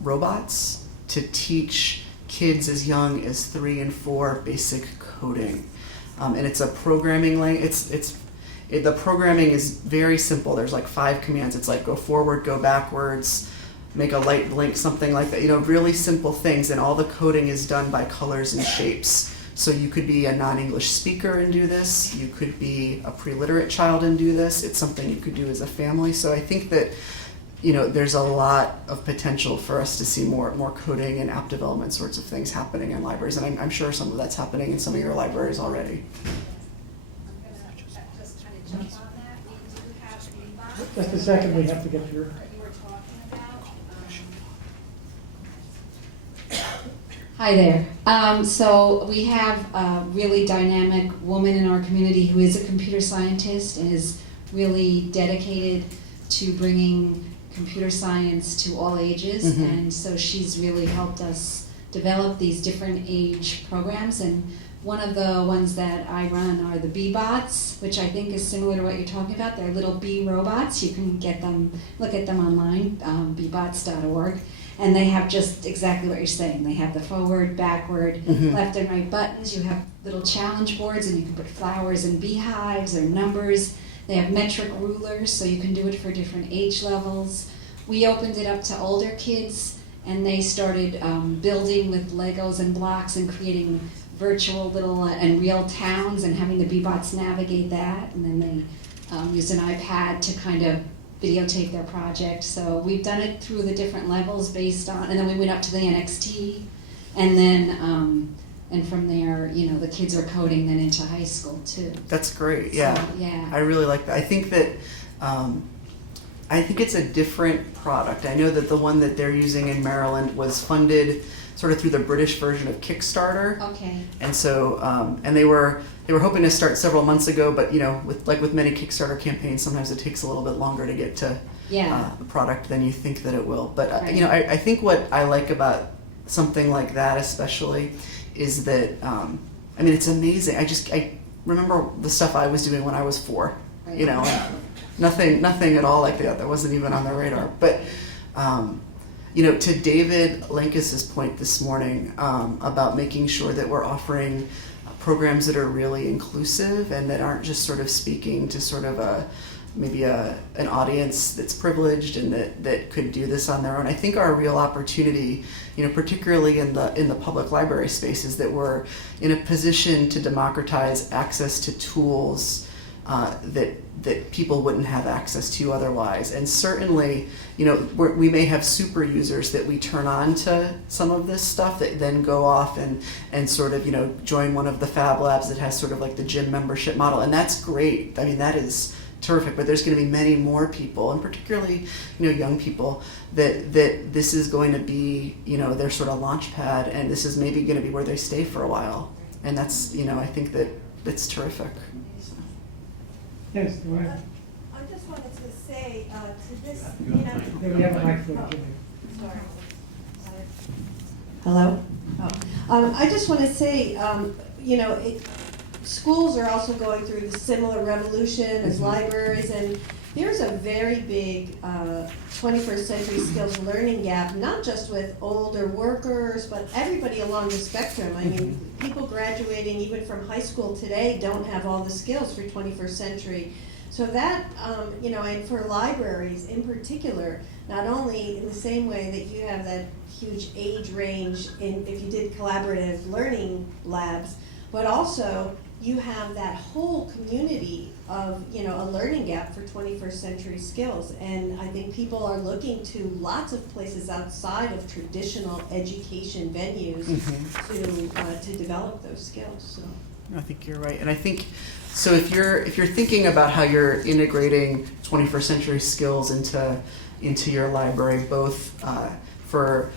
robots to teach kids as young as 3 and 4 basic coding. And it's a programming language. The programming is very simple. There's like 5 commands. It's like go forward, go backwards, make a light blink, something like that. Really simple things. And all the coding is done by colors and shapes. So you could be a non-English speaker and do this. You could be a pre-literate child and do this. It's something you could do as a family. So I think that there's a lot of potential for us to see more coding and app development sorts of things happening in libraries. And I'm sure some of that's happening in some of your libraries already. Just a second, we have to get your... Hi there. So we have a really dynamic woman in our community who is a computer scientist and is really dedicated to bringing computer science to all ages. Mm-hmm. And so she's really helped us develop these different age programs. And one of the ones that I run are the bee-bots, which I think is similar to what you're talking about. They're little bee robots. You can look at them online, beebots.org. And they have just exactly what you're saying. They have the forward, backward, left and right buttons. You have little challenge boards, and you can put flowers and beehives or numbers. They have metric rulers, so you can do it for different age levels. We opened it up to older kids, and they started building with Legos and blocks and creating virtual little and real towns and having the bee-bots navigate that. And then they used an iPad to kind of videotape their project. So we've done it through the different levels based on, and then we went up to the NXT, and then and from there, the kids are coding then into high school too. That's great. Yeah. So, yeah. I really like that. I think that I think it's a different product. I know that the one that they're using in Maryland was funded sort of through the British version of Kickstarter. Okay. And so and they were hoping to start several months ago, but with many Kickstarter campaigns, sometimes it takes a little bit longer to get to the product than you think that it will. But Right. I think what I like about something like that especially is that it's amazing. I remember the stuff I was doing when I was 4. Right. Nothing at all like that wasn't even on the radar. But to David Lankis's point this morning about making sure that we're offering programs that are really inclusive and that aren't just sort of speaking to sort of an audience that's privileged and that could do this on their own. I think our real opportunity, particularly in the public library space, is that we're in a position to democratize access to tools that people wouldn't have access to otherwise. And certainly, we may have super users that we turn on to some of this stuff that then go off and sort of, join one of the Fab Labs that has sort of like the gym membership model. And that's great. I mean, that is terrific, but there's going to be many more people, and particularly, young people, that this is going to be, their sort of launch pad, and this is maybe going to be where they stay for a while. And that's, I think that's terrific. So, So. yeah. I really like that. I think that, it's a different product. I know that the one that they're using in Maryland was funded through the British version of Kickstarter. Okay. And so Yes, go ahead. I just wanted to say to this, Yeah, we have a microphone, Jimmy. sorry. Hello? Oh. I just want to say, schools are also going through the similar revolution as libraries, and there's a very big 21st century skills learning gap, not just with older workers, but everybody along the spectrum. I mean, people graduating even from high school today don't have all the skills for 21st century. So that, and for libraries in particular, not only in the same way that you have that huge age range if you did collaborative learning labs, but also you have that whole community of, a learning gap for 21st century skills. And I think people are looking to lots of places outside of traditional education venues to develop those skills. So. I think you're right, and I think so. If you're thinking about how you're integrating 21st century skills into your library, both for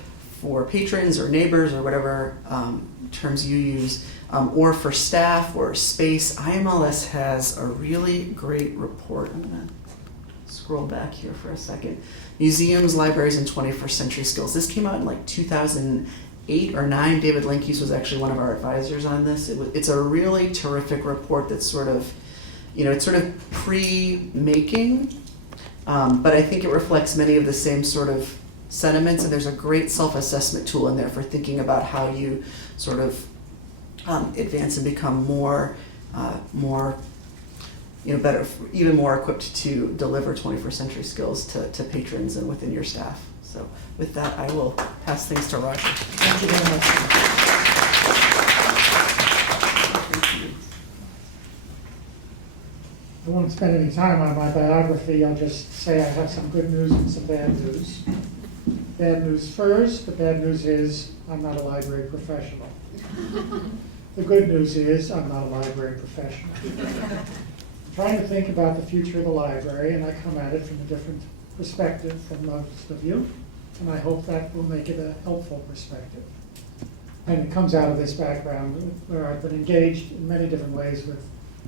patrons or neighbors or whatever terms you use, or for staff or space, IMLS has a really great report. I'm gonna scroll back here for a second. Museums, Libraries, and 21st Century Skills. This came out in like 2008 or 9. David Linkeys was actually one of our advisors on this. It's a really terrific report that's sort of, it's sort of pre-making, but I think it reflects many of the same sort of sentiments, and there's a great self-assessment tool in there for thinking about how you sort of advance and become more, better, even more equipped to deliver 21st century skills to patrons and within your staff. So with that, I will pass things to Roger. Thank you very much. I won't spend any time on my biography. I'll just say I have some good news and some bad news. Bad news first. The bad news is I'm not a library professional. The good news is I'm not a library professional. I'm trying to think about the future of the library, and I come at it from a different perspective from most of you, and I hope that will make it a helpful perspective. And it comes out of this background where I've been engaged in many different ways with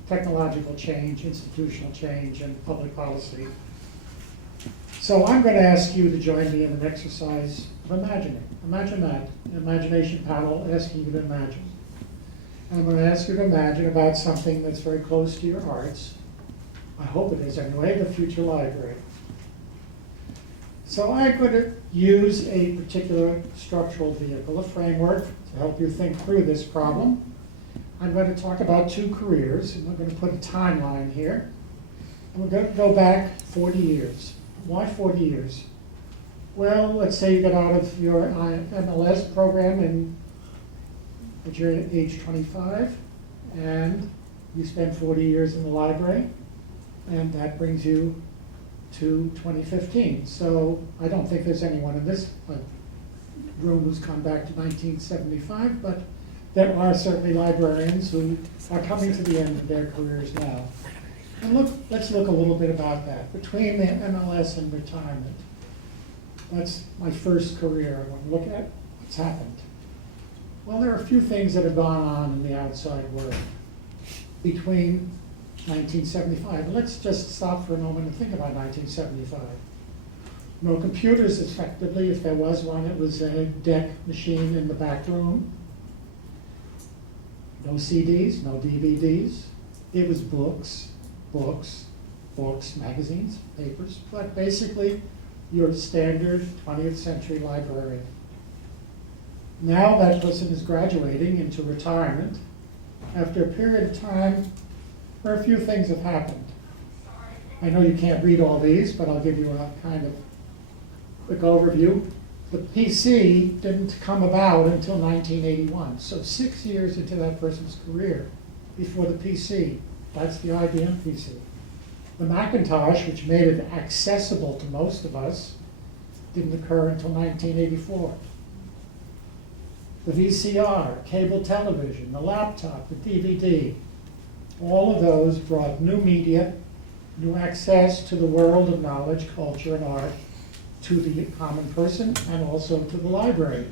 technological change, institutional change, and public policy. So I'm going to ask you to join me in an exercise of imagining. Imagine that, an imagination panel asking you to imagine. And I'm going to ask you to imagine about something that's very close to your hearts. I hope it is anyway, the future library. So I'm going to use a particular structural vehicle, a framework, to help you think through this problem. I'm going to talk about 2 careers, and we're going to put a timeline here. And we're going to go back 40 years. Why 40 years? Well, let's say you get out of your IMLS program at your age 25, and you spend 40 years in the library, and that brings you to 2015. So I don't think there's anyone in this room who's come back to 1975, but there are certainly librarians who are coming to the end of their careers now. And let's look a little bit about that. Between the MLS and retirement, that's my first career. I want to look at what's happened. Well, there are a few things that have gone on in the outside world between 1975. And let's just stop for a moment and think about 1975. No computers, effectively. If there was one, it was a DEC machine in the back room. No CDs, no DVDs. It was books, magazines, papers, but basically your standard 20th century librarian. Now that person is graduating into retirement. After a period of time, where a few things have happened. I know you can't read all these, but I'll give you a kind of quick overview. The PC didn't come about until 1981, so 6 years into that person's career before the PC. That's the IBM PC. The Macintosh, which made it accessible to most of us, didn't occur until 1984. The VCR, cable television, the laptop, the DVD, all of those brought new media, new access to the world of knowledge, culture, and art to the common person and also to the library.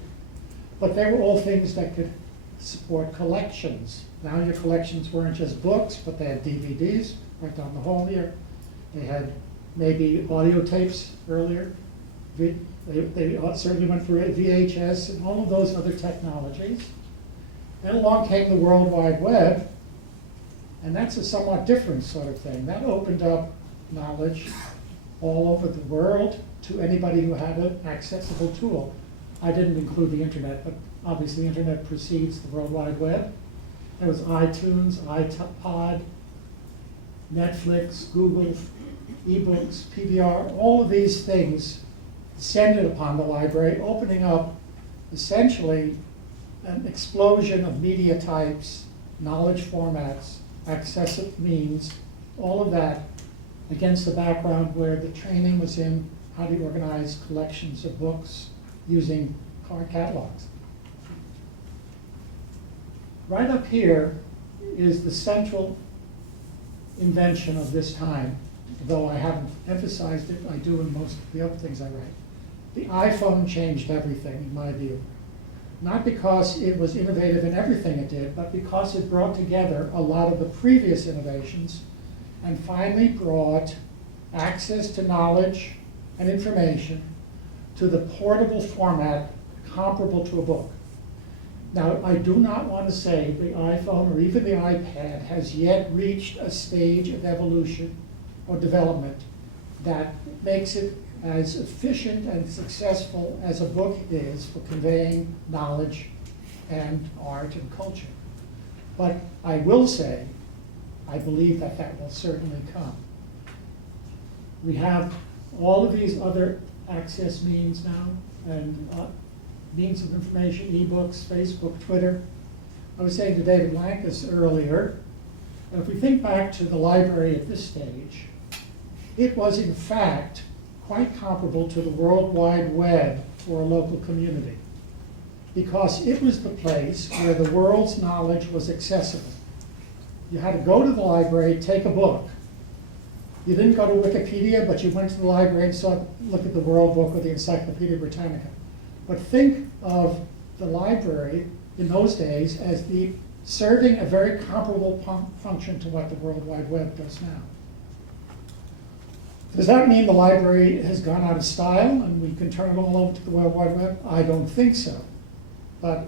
But they were all things that could support collections. Now your collections weren't just books, but they had DVDs, right down the hall here. They had maybe audio tapes earlier. They certainly went through VHS and all of those other technologies. Then along came the World Wide Web, and that's a somewhat different sort of thing. That opened up knowledge all over the world to anybody who had an accessible tool. I didn't include the internet, but obviously the internet precedes the World Wide Web. There was iTunes, iPod, Netflix, Google, ebooks, PBR, all of these things descended upon the library, opening up essentially an explosion of media types, knowledge formats, accessible means, all of that against the background where the training was in how do you organize collections of books using card catalogs. Right up here is the central invention of this time, though I haven't emphasized it, I do in most of the other things I write. The iPhone changed everything, in my view. Not because it was innovative in everything it did, but because it brought together a lot of the previous innovations and finally brought access to knowledge and information to the portable format comparable to a book. Now, I do not want to say the iPhone or even the iPad has yet reached a stage of evolution or development that makes it as efficient and successful as a book is for conveying knowledge and art and culture. But I will say, I believe that that will certainly come. We have all of these other access means now, and means of information, ebooks, Facebook, Twitter. I was saying to David Lankus earlier, that if we think back to the library at this stage, it was in fact quite comparable to the World Wide Web for a local community, because it was the place where the world's knowledge was accessible. You had to go to the library, take a book. You didn't go to Wikipedia, but you went to the library and look at the World Book or the Encyclopedia Britannica. But think of the library in those days as serving a very comparable function to what the World Wide Web does now. Does that mean the library has gone out of style and we can turn it all over to the World Wide Web? I don't think so. But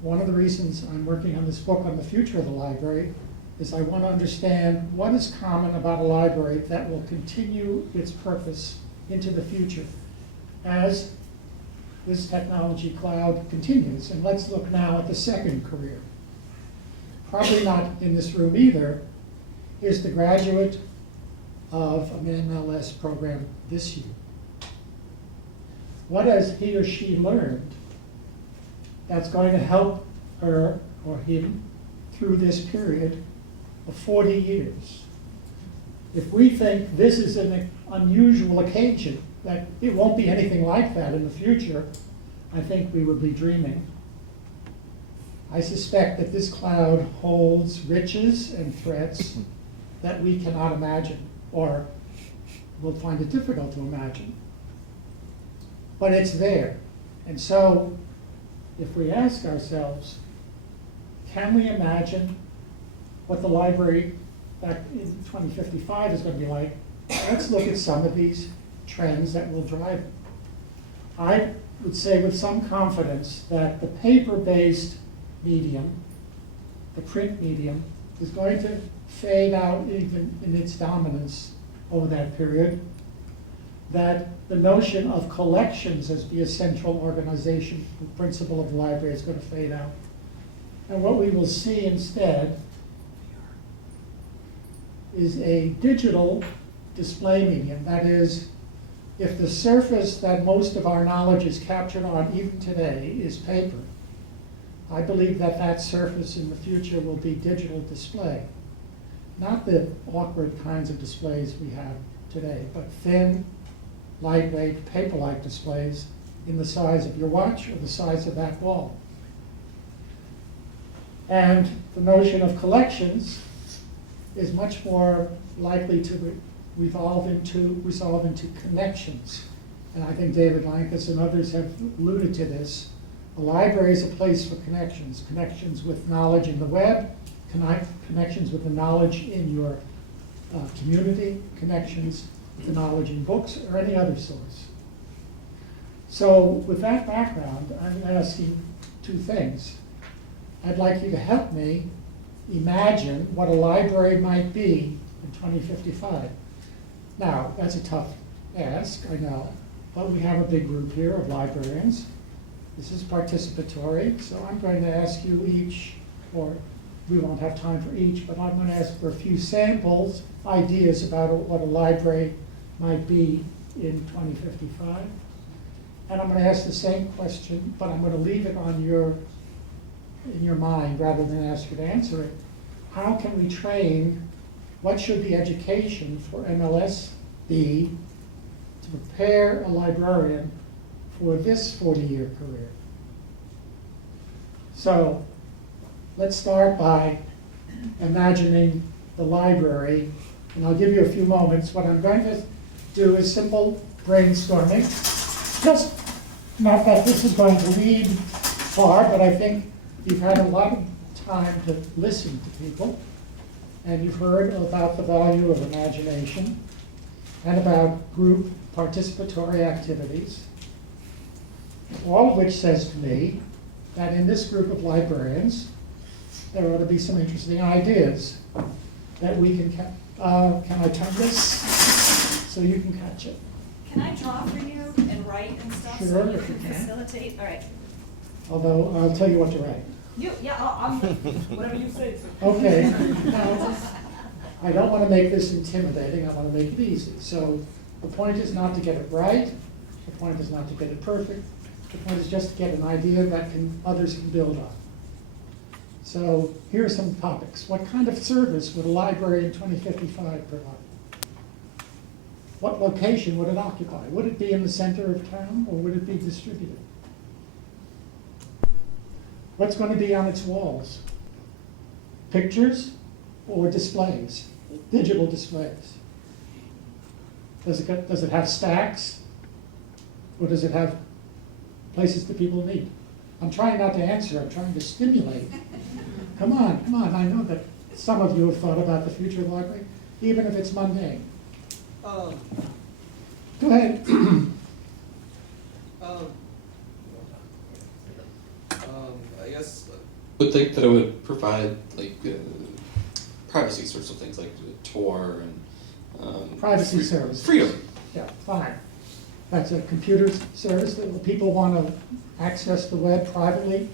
one of the reasons I'm working on this book on the future of the library is I want to understand what is common about a library that will continue its purpose into the future as this technology cloud continues. And let's look now at the second career. Probably not in this room either, is the graduate of an MLS program this year. What has he or she learned that's going to help her or him through this period of 40 years? If we think this is an unusual occasion, that it won't be anything like that in the future, I think we would be dreaming. I suspect that this cloud holds riches and threats that we cannot imagine, or will find it difficult to imagine. But it's there. And so, if we ask ourselves, can we imagine what the library back in 2055 is going to be like? Let's look at some of these trends that will drive it. I would say with some confidence that the paper-based medium, the print medium, is going to fade out even in its dominance over that period. That the notion of collections as the essential organization principle of the library is going to fade out. And what we will see instead is a digital display medium. That is, if the surface that most of our knowledge is captured on even today is paper, I believe that that surface in the future will be digital display. Not the awkward kinds of displays we have today, but thin, lightweight, paper-like displays in the size of your watch or the size of that wall. And the notion of collections is much more likely to resolve into connections. And I think David Lankus and others have alluded to this. A library is a place for connections, connections with knowledge in the web, connections with the knowledge in your community, connections to knowledge in books, or any other source. So with that background, I'm asking two things. I'd like you to help me imagine what a library might be in 2055. Now, that's a tough ask, I know, but we have a big group here of librarians. This is participatory, so I'm going to ask you each, or we won't have time for each, but I'm going to ask for a few samples, ideas about what a library might be in 2055. And I'm going to ask the same question, but I'm going to leave it on in your mind rather than ask you to answer it. How can we train, what should the education for MLS be to prepare a librarian for this 40-year career? So let's start by imagining the library, and I'll give you a few moments. What I'm going to do is simple brainstorming. Just not that this is going to lead far, but I think you've had a lot of time to listen to people, and you've heard about the value of imagination and about group participatory activities, all of which says to me that in this group of librarians, there ought to be some interesting ideas that we can I turn this so you can catch it? Can I draw for you and write and stuff Sure, so you if you can can. facilitate? All right. Although, I'll tell you what to write. I'm whatever you say. Okay. Now, I don't want to make this intimidating, I want to make it easy. So the point is not to get it right, the point is not to get it perfect, the point is just to get an idea that others can build on. So here are some topics. What kind of service would a library in 2055 provide? What location would it occupy? Would it be in the center of town, or would it be distributed? What's going to be on its walls? Pictures or displays? Digital displays? Does it have stacks? Or does it have places that people need? I'm trying not to answer, I'm trying to stimulate. Come on, I know that some of you have thought about the future of the library, even if it's mundane. Go ahead. I guess I would think that it would provide like privacy sorts of things like Tor and Privacy service. Freedom. Yeah, fine. That's a computer service that when people want to access the web privately,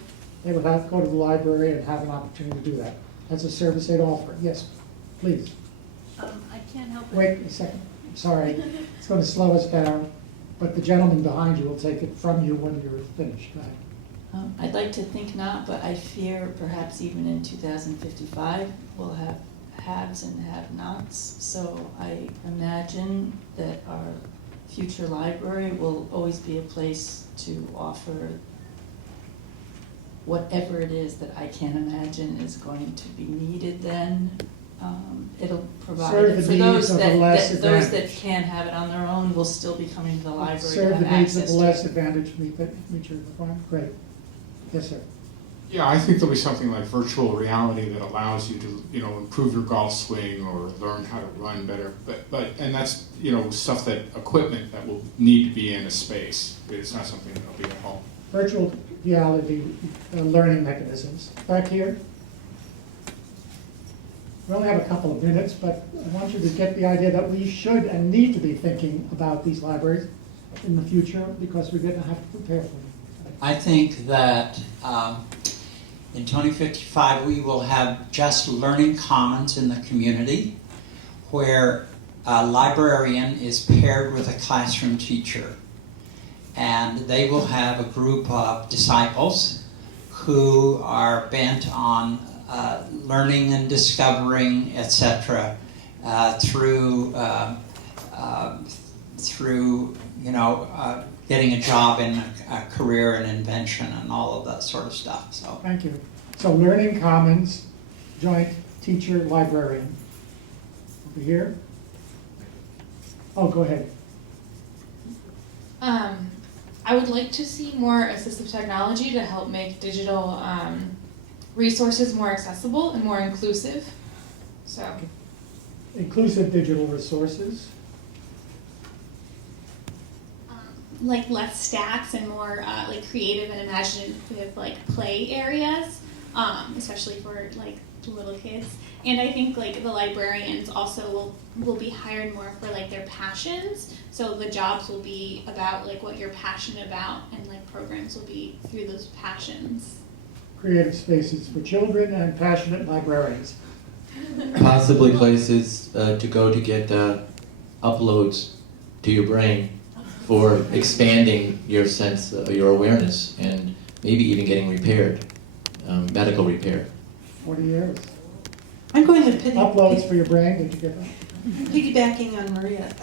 they would have to go to the library and have an opportunity to do that. That's a service they'd offer. Yes, please. I can't help it. Wait a second. I'm sorry. It's going to slow us down, but the gentleman behind you will take it from you when you're finished. Go ahead. I'd like to think not, but I fear perhaps even in 2055 we'll have haves and have-nots. So I imagine that our future library will always be a place to offer whatever it is that I can't imagine is going to be needed then. It'll provide Serve it the for needs those of the that, less those that advantaged. can't have it on their own will still be coming to the library to Serve have the needs of access the to less it. advantaged, meet your requirement. Great. Yes, sir. Yeah, I think there'll be something like virtual reality that allows you to, improve your golf swing or learn how to run better. But that's, stuff that equipment that will need to be in a space. It's not something that'll be at home. Virtual reality learning mechanisms. Back here. We only have a couple of minutes, but I want you to get the idea that we should and need to be thinking about these libraries in the future because we're going to have to prepare for them. I think that in 2055 we will have just learning commons in the community where a librarian is paired with a classroom teacher, and they will have a group of disciples who are bent on learning and discovering, etc., through getting a job in a career in invention and all of that sort of stuff. So thank you. So learning commons, joint teacher librarian. Over here. Oh, go ahead. I would like to see more assistive technology to help make digital resources more accessible and more inclusive. So. inclusive digital resources. Like less stats and more like creative and imaginative like play areas, especially for like little kids. And I think like the librarians also will be hired more for like their passions. So the jobs will be about like what you're passionate about, and like programs will be through those passions. Creative spaces for children and passionate librarians. Possibly places to go to get uploads to your brain for expanding your sense, your awareness, and maybe even getting repaired, medical repair. 40 years. I'm going to Uploads for your brain, did you get that? piggybacking on Maria.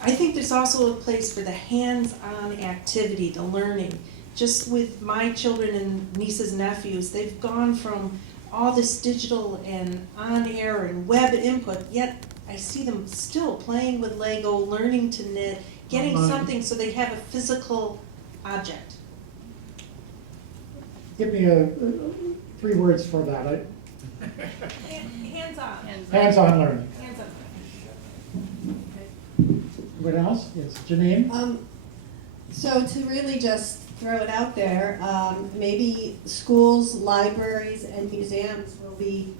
I think there's also a place for the hands-on activity, the learning. Just with my children and nieces and nephews, they've gone from all this digital and on-air and web input, yet I see them still playing with Lego, learning to knit, getting something so they have a physical object. Give me 3 words for that. Hands-on. Hands-on learning. Hands-on. What else? Yes, Jeanine? So to really just throw it out there, maybe schools, libraries, and museums will be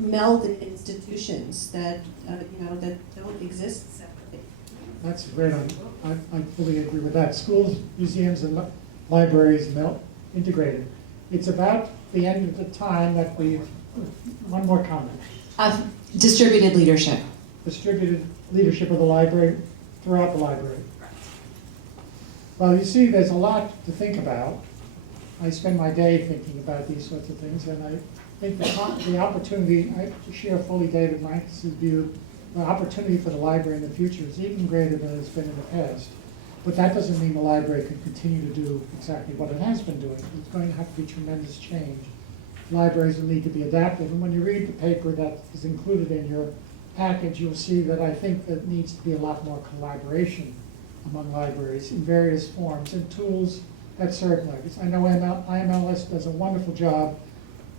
melded institutions that that don't exist separately. That's great. I fully agree with that. Schools, museums, and libraries integrated. It's about the end of the time that we've. One more comment. Distributed leadership. Distributed leadership of the library throughout the library. Well, you see, there's a lot to think about. I spend my day thinking about these sorts of things, and I think the opportunity, I share fully David Mike's view, the opportunity for the library in the future is even greater than it's been in the past. But that doesn't mean the library can continue to do exactly what it has been doing. It's going to have to be tremendous change. Libraries will need to be adaptive, and when you read the paper that is included in your package, you'll see that I think there needs to be a lot more collaboration among libraries in various forms and tools that serve libraries. I know IMLS does a wonderful job,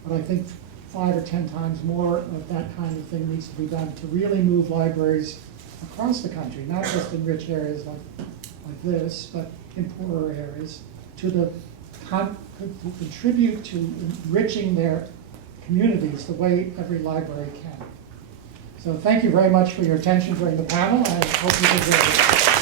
but I think 5 or 10 times more of that kind of thing needs to be done to really move libraries across the country, not just in rich areas like this, but in poorer areas, to contribute to enriching their communities the way every library can. So thank you very much for your attention during the panel. I hope you enjoyed it.